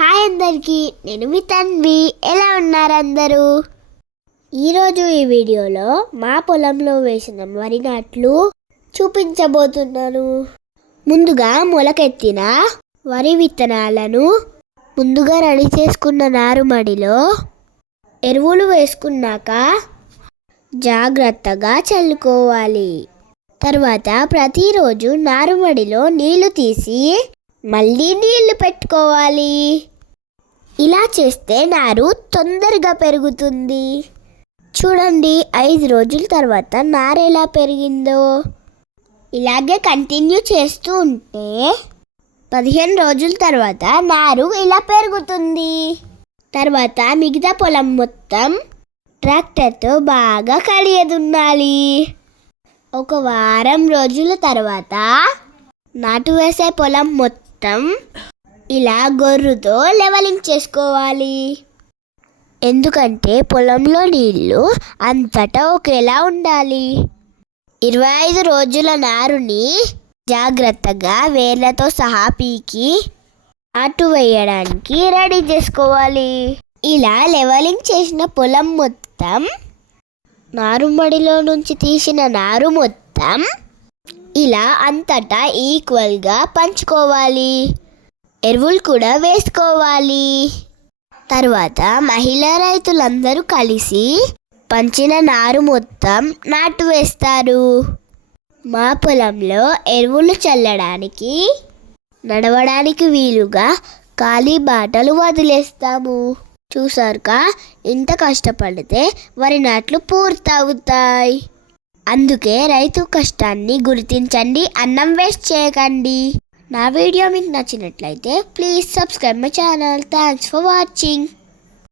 Hi అందరికీ, నేను మీ తన్వి. ఎలా ఉన్నారు అందరూ? ఈరోజు ఈ వీడియోలో మా పొలంలో వేసిన వరి నాట్లు చూపించబోతున్నాను. ముందుగా మొలకెత్తిన వరి విత్తనాలను ముందుగా రెడీ చేసుకున్న నారుమడిలో ఎరువులు వేసుకున్నాక జాగ్రత్తగా చల్లుకోవాలి. తర్వాత ప్రతిరోజు నారుమడిలో నీళ్లు తీసి మళ్ళీ నీళ్లు పెట్టుకోవాలి. ఇలా చేస్తే నారు తొందరగా పెరుగుతుంది. చూడండి, 5 రోజుల తర్వాత నారు ఎలా పెరిగిందో. ఇలాగే కంటిన్యూ చేస్తూ ఉంటే 15 రోజుల తర్వాత నారు ఇలా పెరుగుతుంది. తర్వాత మిగతా పొలం మొత్తం ట్రాక్టర్తో బాగా కలియదున్నాలి. ఒక వారం రోజుల తర్వాత నాటు వేసే పొలం మొత్తం ఇలా గొర్రుతో లెవలింగ్ చేసుకోవాలి. ఎందుకంటే పొలంలో నీళ్లు అంతటా ఒకేలా ఉండాలి. 25 రోజుల నారుని జాగ్రత్తగా వేర్లతో సహా పీకి నాటు వేయడానికి రెడీ చేసుకోవాలి. ఇలా లెవలింగ్ చేసిన పొలం మొత్తం నారుమడిలో నుంచి తీసిన నారు మొత్తం ఇలా అంతటా ఈక్వల్గా పంచుకోవాలి. ఎరువులు కూడా వేసుకోవాలి. తర్వాత మహిళా రైతులందరూ కలిసి పంచిన నారు మొత్తం నాటు వేస్తారు. మా పొలంలో ఎరువులు చల్లడానికి నడవడానికి వీలుగా ఖాళీ బాటలు వదిలేస్తాము. చూసారుగా, ఇంత కష్టపడితే వరి నాట్లు పూర్తవుతాయి. అందుకే రైతు కష్టాన్ని గుర్తించండి, అన్నం వేస్ట్ చేయకండి. నా వీడియో మీకు నచ్చినట్లయితే please subscribe my channel. Thanks for watching.